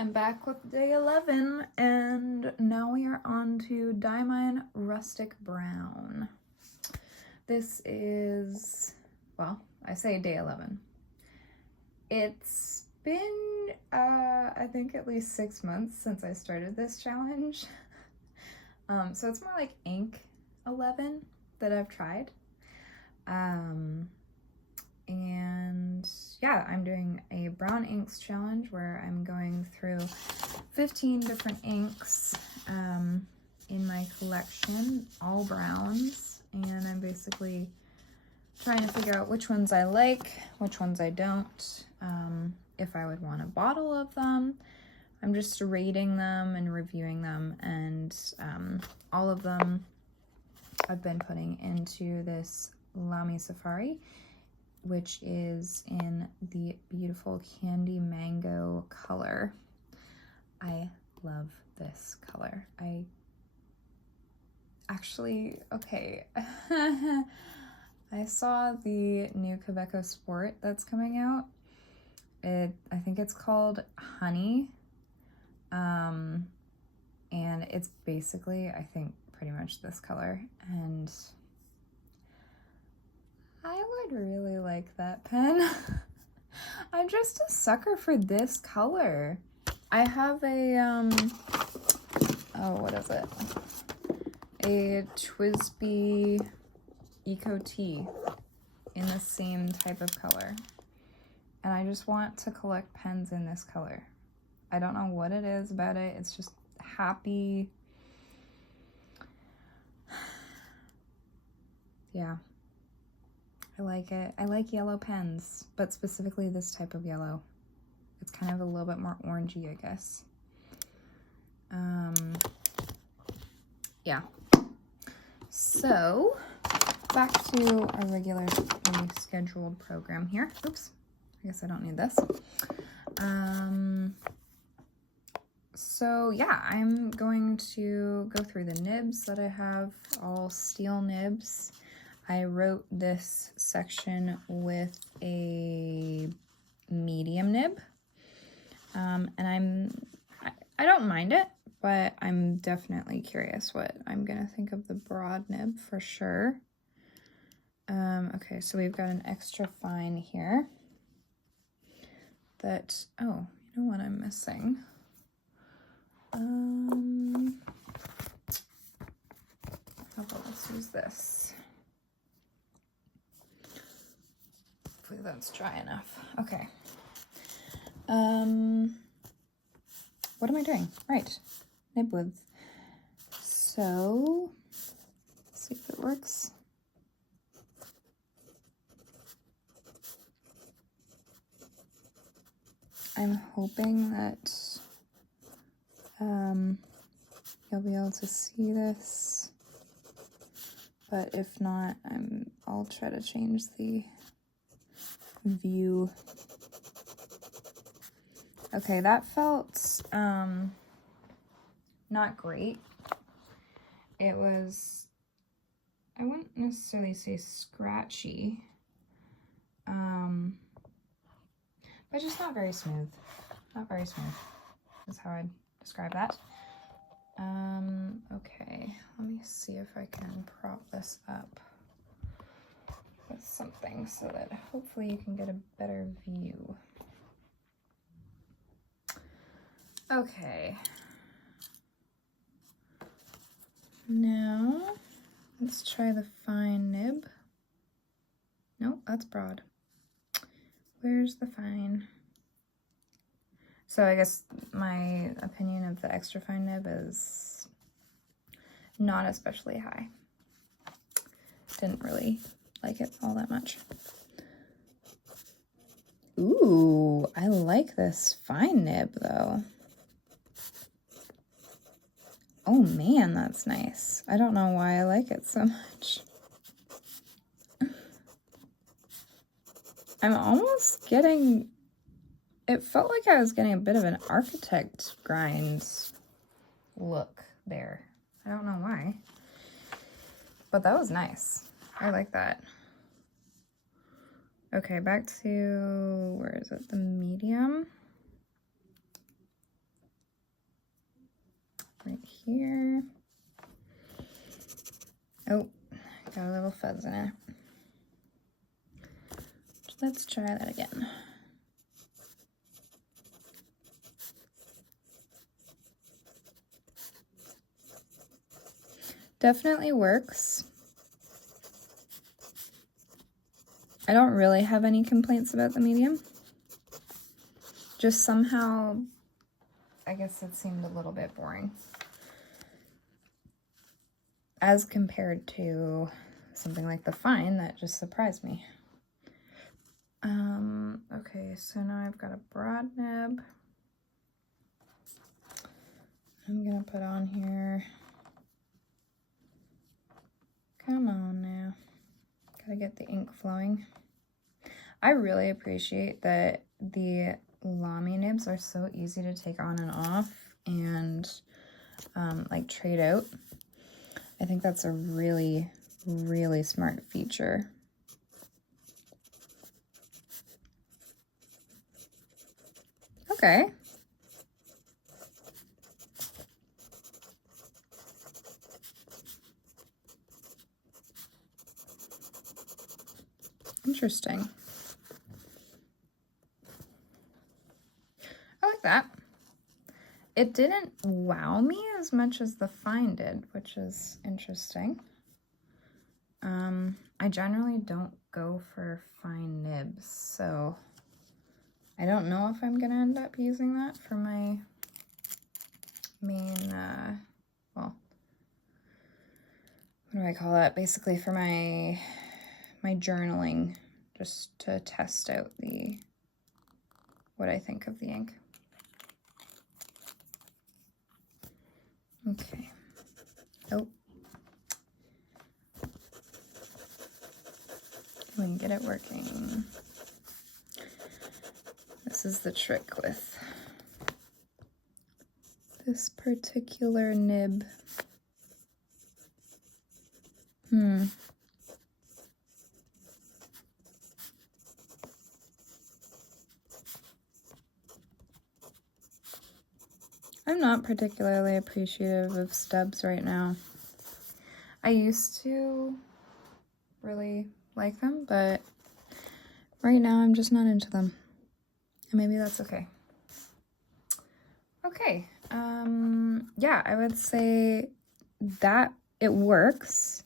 I'm back with day 11, and now we are on to Diamine Rustic Brown. This is, well, I say day 11. It's been, I think at least 6 months since I started this challenge. So it's more like ink 11 that I've tried. And yeah, I'm doing a brown inks challenge where I'm going through 15 different inks in my collection, all browns, and I'm basically trying to figure out which ones I like, which ones I don't, if I would want a bottle of them. I'm just rating them and reviewing them, and all of them I've been putting into this Lamy Safari, which is in the beautiful candy mango color. I love this color. I actually, okay. I saw the new Quebeco Sport that's coming out. I think it's called Honey. And it's basically, I think, pretty much this color. And I would really like that pen. I'm just a sucker for this color. I have a, oh, what is it? A Twisby Eco Tea in the same type of color. And I just want to collect pens in this color. I don't know what it is about it. It's just happy. Yeah. I like it. I like yellow pens, but specifically this type of yellow. It's kind of a little bit more orangey, I guess. Yeah. So, back to our regularly scheduled program here. Oops, I guess I don't need this. So yeah, I'm going to go through the nibs that I have, all steel nibs. I wrote this section with a medium nib, and I don't mind it, but I'm definitely curious what I'm gonna think of the broad nib for sure. Okay, so we've got an extra fine here that, oh, you know what I'm missing? How about let's use this. Hopefully that's dry enough. Okay. What am I doing? Right. Nib width. So, let's see if it works. I'm hoping that you'll be able to see this, but if not, I'll try to change the view. Okay, that felt not great. It was, I wouldn't necessarily say scratchy, but just not very smooth. Not very smooth is how I'd describe that. Okay, let me see if I can prop this up with something so that hopefully you can get a better view. Okay. Now, let's try the fine nib. Nope, that's broad. Where's the fine? So I guess my opinion of the extra fine nib is not especially high. Didn't really like it all that much. Ooh, I like this fine nib though. Oh man, that's nice. I don't know why I like it so much. I'm almost getting, it felt like I was getting a bit of an architect grind look there. I don't know why, but that was nice. I like that. Okay, back to, where is it? The medium. here. Oh, got a little fuzz in it. Let's try that again. Definitely works. I don't really have any complaints about the medium. Just somehow, I guess it seemed a little bit boring as compared to something like the fine that just surprised me. Okay, so now I've got a broad nib. I'm gonna put on here. Come on now. Gotta get the ink flowing. I really appreciate that the Lamy nibs are so easy to take on and off and like trade out. I think that's a really, really smart feature. Okay. Interesting. I like that. It didn't wow me as much as the fine did, which is interesting. I generally don't go for fine nibs, so I don't know if I'm gonna end up using that for my main, well, what do I call that? Basically for my journaling, just to test out what I think of the ink. Okay. Oh. We can get it working. This is the trick with this particular nib. I'm not particularly appreciative of stubs right now. I used to really like them, but right now I'm just not into them. And maybe that's okay. Okay, yeah, I would say that it works.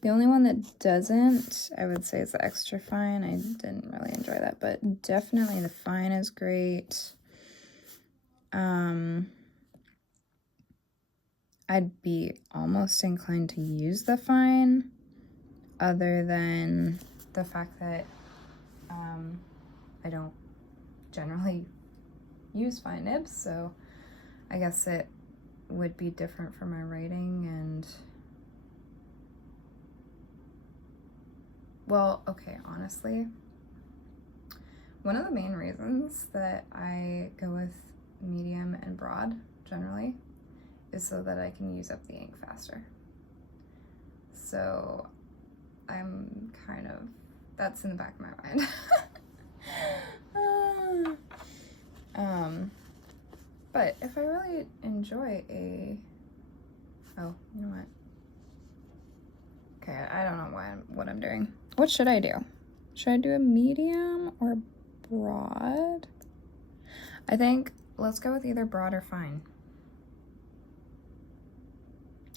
The only one that doesn't, I would say, is the extra fine. I didn't really enjoy that, but definitely the fine is great. I'd be almost inclined to use the fine, other than the fact that I don't generally use fine nibs, so I guess it would be different for my writing. And well, okay, honestly, one of the main reasons that I go with medium and broad generally is so that I can use up the ink faster. So I'm kind of, that's in the back of my mind. But if I really enjoy oh, you know what? Okay, I don't know what I'm doing. What should I do? Should I do a medium or broad? I think let's go with either broad or fine.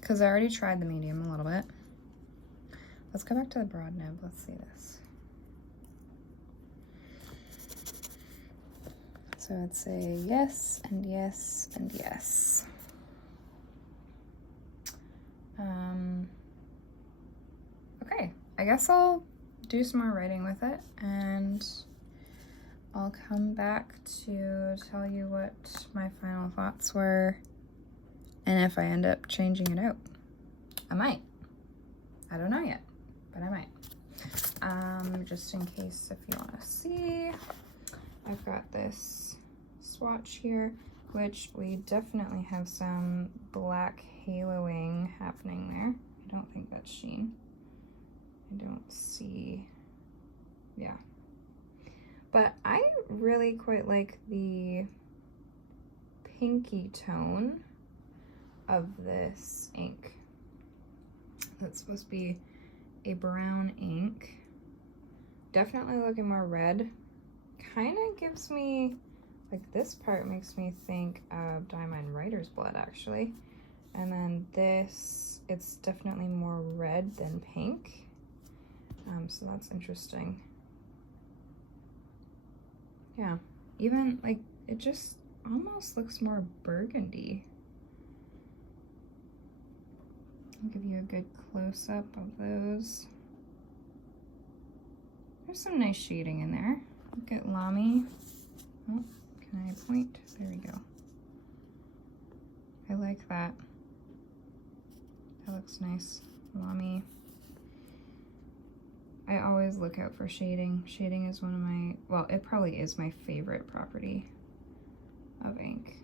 Because I already tried the medium a little bit. Let's go back to the broad nib. Let's see this. So I'd say yes and yes and yes. Okay, I guess I'll do some more writing with it, and I'll come back to tell you what my final thoughts were, and if I end up changing it out. I might. I don't know yet, but I might. Just in case if you want to see, I've got this swatch here, which we definitely have some black haloing happening there. I don't think that's sheen. I don't see, yeah. But I really quite like the pinky tone of this ink. That's supposed to be a brown ink. Definitely looking more red. Kind of gives me, like this part makes me think of Diamine Writer's Blood actually. And then this, it's definitely more red than pink. So that's interesting. Yeah, even like it just almost looks more burgundy. I'll give you a good close-up of those. There's some nice shading in there. Look at Lamy. Oh, can I point? There we go. I like that. That looks nice. Lamy. I always look out for shading. Shading is one of my, well, it probably is my favorite property of ink.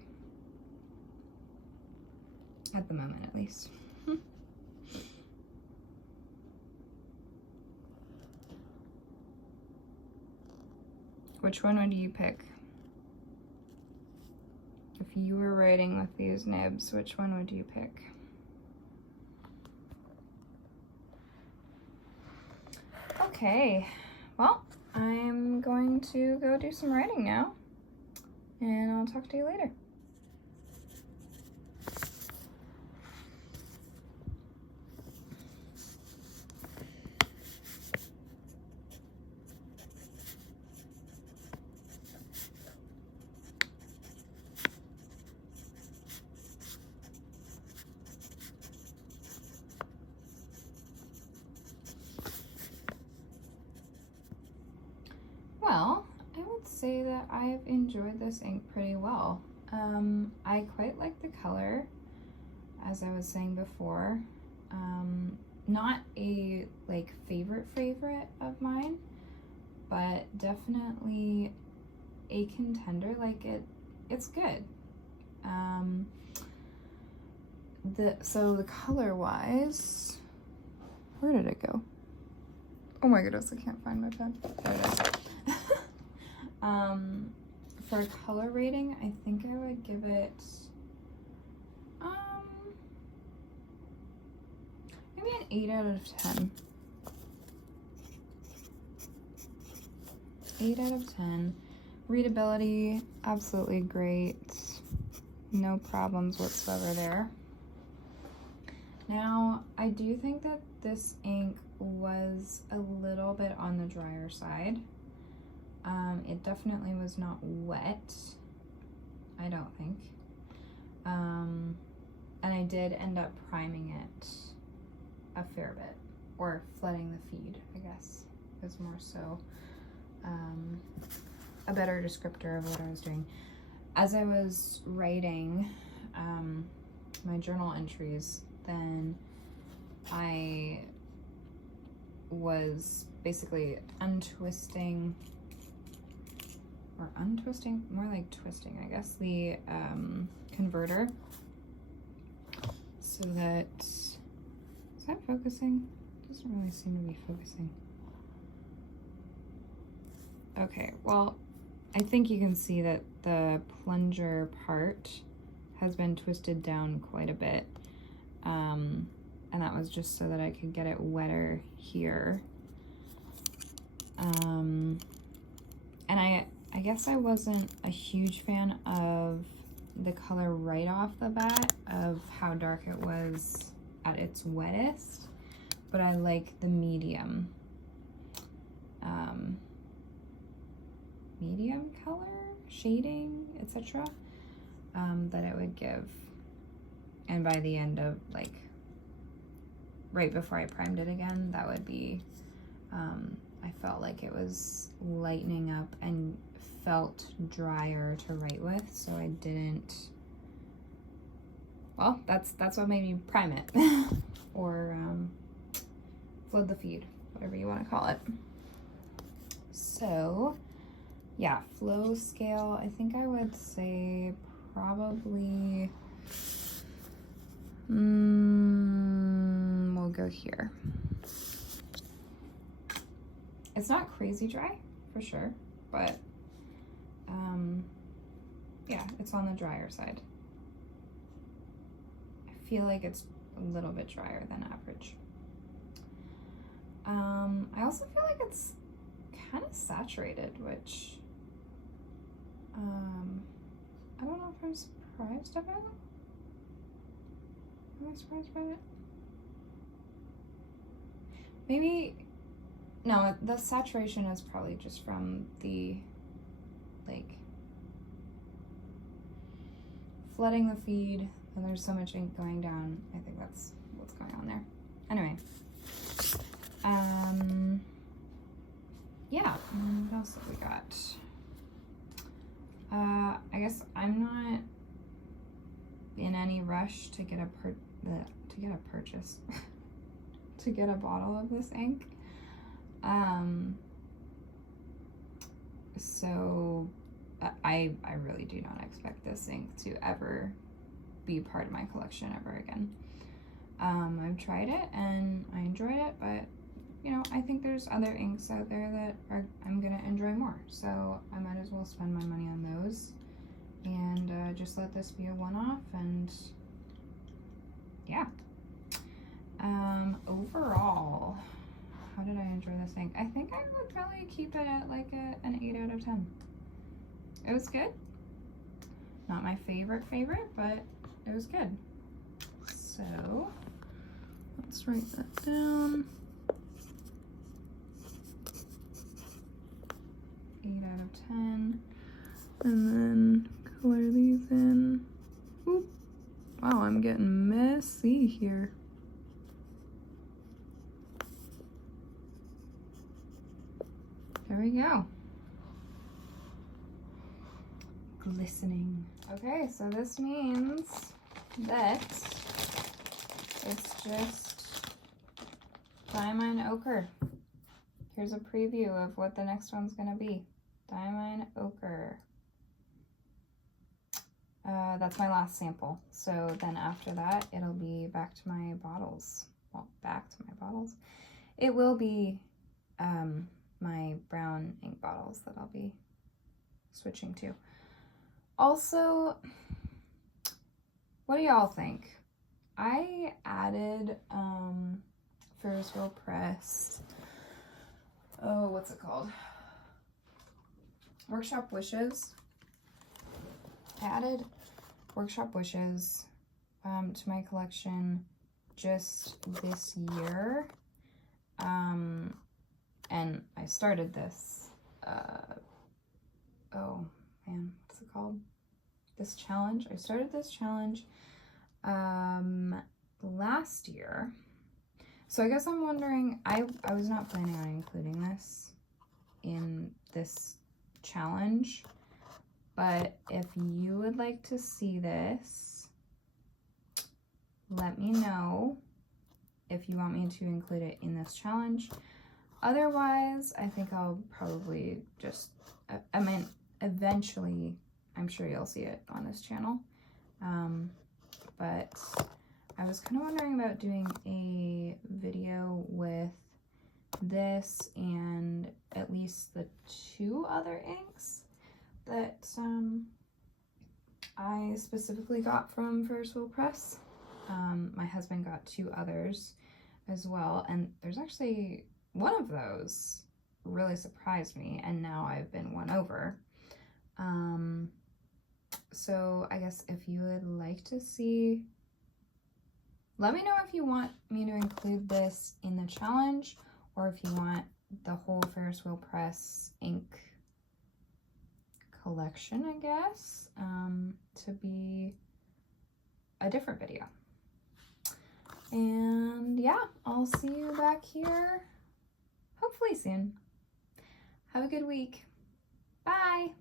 At the moment, at least. Which one would you pick? If you were writing with these nibs, which one would you pick? Okay, well, I'm going to go do some writing now, and I'll talk to you later. Well, I would say that I've enjoyed this ink pretty well. I quite like the color, as I was saying before. Not a like favorite of mine, but definitely a contender. Like it's good. So the color wise, where did it go? Oh my goodness, I can't find my pen. There it is. For a color rating, I think I would give it maybe an 8 out of 10. 8 out of 10. Readability, absolutely great. No problems whatsoever there. Now, I do think that this ink was a little bit on the drier side. It definitely was not wet, I don't think. And I did end up priming it a fair bit, or flooding the feed, I guess, is more so a better descriptor of what I was doing. As I was writing my journal entries, then I was basically untwisting, more like twisting, I guess, the converter, so that, is that focusing? It doesn't really seem to be focusing. Okay, well, I think you can see that the plunger part has been twisted down quite a bit, and that was just so that I could get it wetter here. And I guess I wasn't a huge fan of the color right off the bat of how dark it was at its wettest, but I like the medium color, shading, etc. That it would give. And by the end of, like, right before I primed it again, that would be, I felt like it was lightening up and felt drier to write with, so I didn't, well, that's what made me prime it, or flood the feed, whatever you want to call it. So yeah, flow scale, I think I would say probably, we'll go here. It's not crazy dry, for sure, but yeah, it's on the drier side. I feel like it's a little bit drier than average. I also feel like it's kind of saturated, which I don't know if I'm surprised about it. Am I surprised by it? Maybe, no, the saturation is probably just from the, like, flooding the feed, and there's so much ink going down. I think that's what's going on there. Anyway, yeah, what else have we got? I guess I'm not in any rush to get a purchase to get a bottle of this ink. So I really do not expect this ink to ever be part of my collection ever again. I've tried it and I enjoyed it, but you know, I think there's other inks out there that I'm gonna enjoy more. So I might as well spend my money on those and just let this be a one-off. And yeah. Overall, how did I enjoy this ink? I think I would probably keep it at like an 8 out of 10. It was good. Not my favorite, but it was good. So let's write that down. 8 out of 10. And then color these in. Ooh. Wow, I'm getting messy here. There we go. Glistening. Okay, so this means that it's just Diamine Ochre. Here's a preview of what the next one's gonna be. Diamine Ochre. That's my last sample. So then after that, it'll be back to my bottles. Well, back to my bottles. It will be my brown ink bottles that I'll be switching to. Also, what do y'all think? I added Ferris Wheel Press. Oh, what's it called? Workshop Wishes. I added Workshop Wishes to my collection just this year. And I started this, oh man, what's it called? This challenge. I started this challenge last year. So I guess I'm wondering, I was not planning on including this in this challenge, but if you would like to see this, let me know if you want me to include it in this challenge. Otherwise, I think I'll probably just, I mean, eventually, I'm sure you'll see it on this channel. But I was kind of wondering about doing a video with this and at least the 2 other inks that I specifically got from Ferris Wheel Press. My husband got 2 others as well, and there's actually one of those really surprised me, and now I've been won over. So I guess if you would like to see, let me know if you want me to include this in the challenge, or if you want the whole Ferris Wheel Press ink collection, I guess, to be a different video. And yeah, I'll see you back here hopefully soon. Have a good week. Bye.